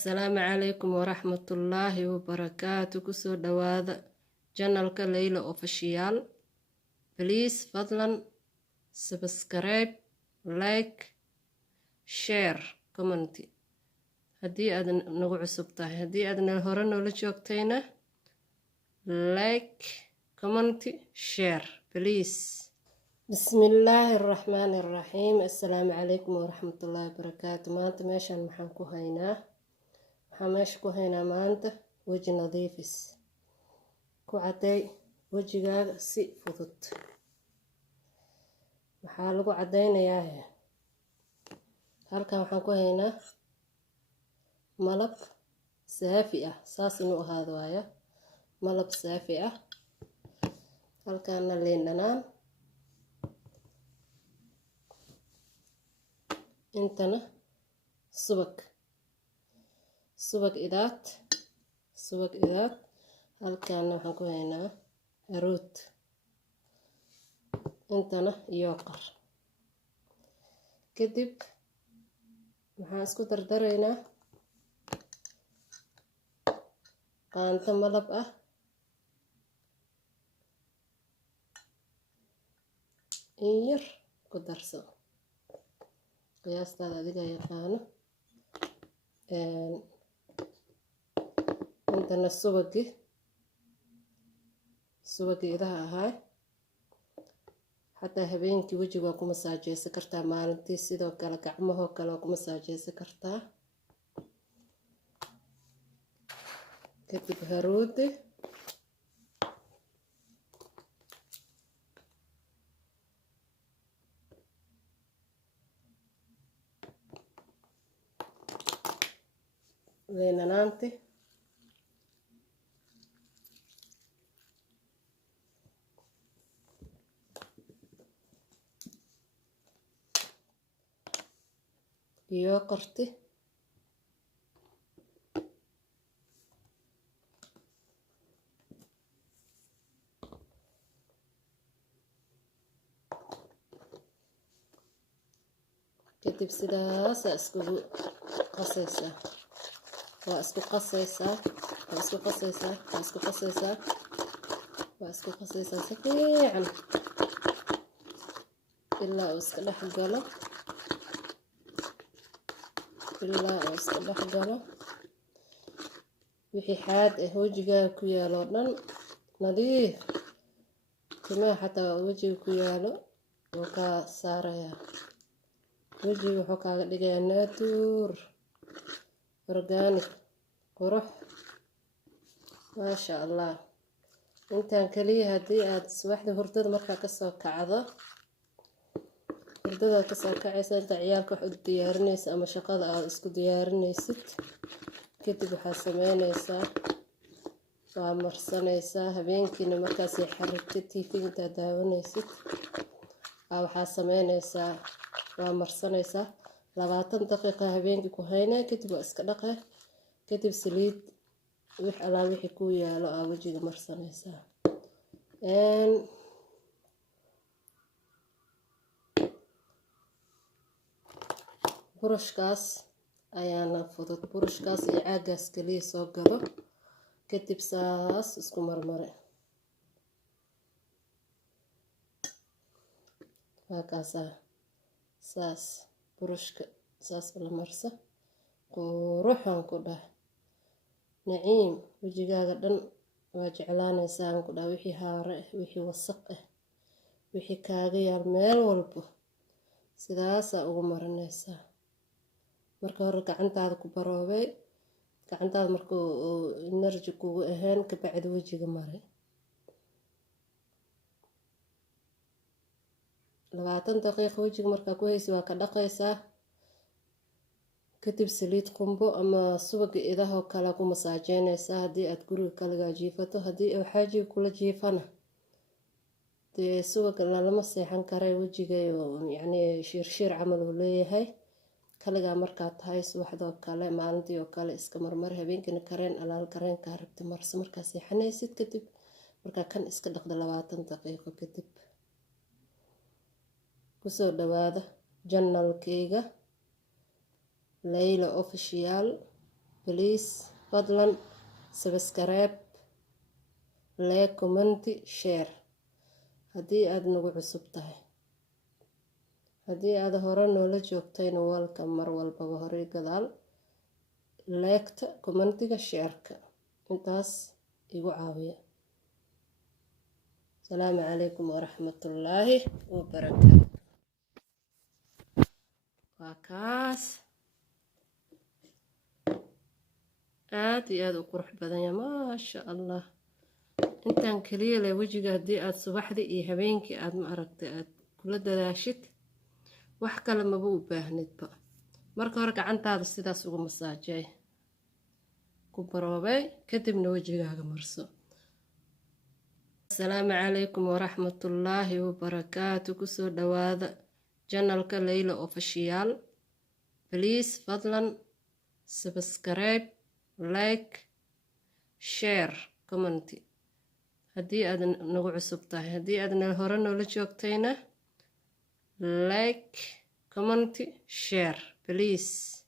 السلام عليكم ورحمة الله وبركاته. كسو دواذا جنالك ليلى اوفيشيال. بليز فضلا سبسكرايب لايك شير كومنتي. هدي أدن نغو عصبتاي هدي أدن الهورن ولا جوكتينا لايك كومنتي شير بليز. بسم الله الرحمن الرحيم. السلام عليكم ورحمة الله وبركاته. maanta meeshaan maxaan ku haynaa maanta weji nadiifis ku caday wejigaaga si fudud. maxaa lagu cadaynayaa? halkan waxaan ku haynaa malab saafi ah, saas inuu ahaado waaya malab saafi ah. halkaana liin dhanaan, intana subag idaad. halkaana waxaan ku haynaa haruud, intana yooqar. kadib waxaan isku dardaraynaa qaanto malab ah, in yar ku darso qiyaastaada adiga yaqaano. intana subagii idaha ahaa. xataa habeenkii wejiga waa ku masaajeysan kartaa, maalintii sidoo kale gacmahoo kale waa ku masaajeysan kartaa. kadib haruudi, liin dhanaanti, yooqarti, kadib sidaas iskugu qasaysaa. waa isku qasaysaa si fiican ilaa uu iska dhex galo. wixii xaad ah wejigaaga ku yaalo oo dhan nadiif. timaha xataa wejiga ku yaalo wuu kaa saarayaa. wejiga wuxuu kaaga dhigayaa naatuur organic qurux maasha allah. intaan kaliya haddii aad subaxda hurdada markaa kasoo kacdo, hurdadaad kasoo kacaysa inta ciyaalka wax u diyaarinaysa ama shaqada aad isku diyaarinaysid, kadib waxaad sameynaysaa waa marsanaysaa. habeenkiina markaasay xarigtid tv intaad daawanaysid waxaad sameynaysaa waa marsanaysaa 20 daqiiqo habeenkii ku haynaa. kadib waa iska dhaqaa. kadib saliid wixii ku yaalo wejiga marsanaysaa. burushkaas ayaana fudud. burushkaas iyo caagaas kaliya soo gado, kadib saas isku marmare. waakaasaa saas burushka saas la marsa quruxan ku dhah naciim. wejigaaga dhan waa jeclaanaysaa ku dhah. wixii haare ah, wixii wasaq ah, wixii kaaga yaal meel walbo sidaasaa ugu marinaysaa. marka hore gacantaada ku baroobay, gacantaada markuu energy kugu ahaan kabacdi wejiga mare. 20 daqiiqo wejiga markaa ku haysa waa ka dhaqaysaa. kadib saliid qumbo ama subaga idahoo kale ku masaajeynaysaa haddii aad guriga kaligaa jiifato. haddii xaajiga kula jiifana dee subaga lalama seexan karay, wejiga yacni shiirshiir camal uu leeyahay. kaligaa markaa tahay subaxdoo kale maalintii oo kale iska marmar. habeenkina kareen alaal kareenkaa rabti marso markaa seexanaysid. kadib markaa kan iska dhaqda 20 daqiiqo kadib. kusoo dhawaada janalkayga Layla Official. please fadlan subscribe, like, comment, share haddii aad nagu cusub tahay. haddii aad hore noola joogtayna welcome mar walbaba horey gadaal like-ta, commentiga, share-ka intaas igu caawiya. asalaamu calaykum waraxmatullaahi wabarakaatu. waa kaas aad iyo aad u qurux badan yahay maasha allah. intaan kaliya leh wejiga haddii aad subaxdii iyo habeenkii aad ma aragtay aad kula dadaashid wax kale maba u baahnidba. marka hore gacantaada sidaas uga masaajay ku baroobay kadibna wejigaaga marso. asalaamu calaykum waraxmatullaahi wabarakaatu. kusoo dhawaada janalka Layla Official. please fadlan subscribe, like, share, comment haddii aad nagu cusub tahay. haddii aad hore noola joogtayna like, comment, share please.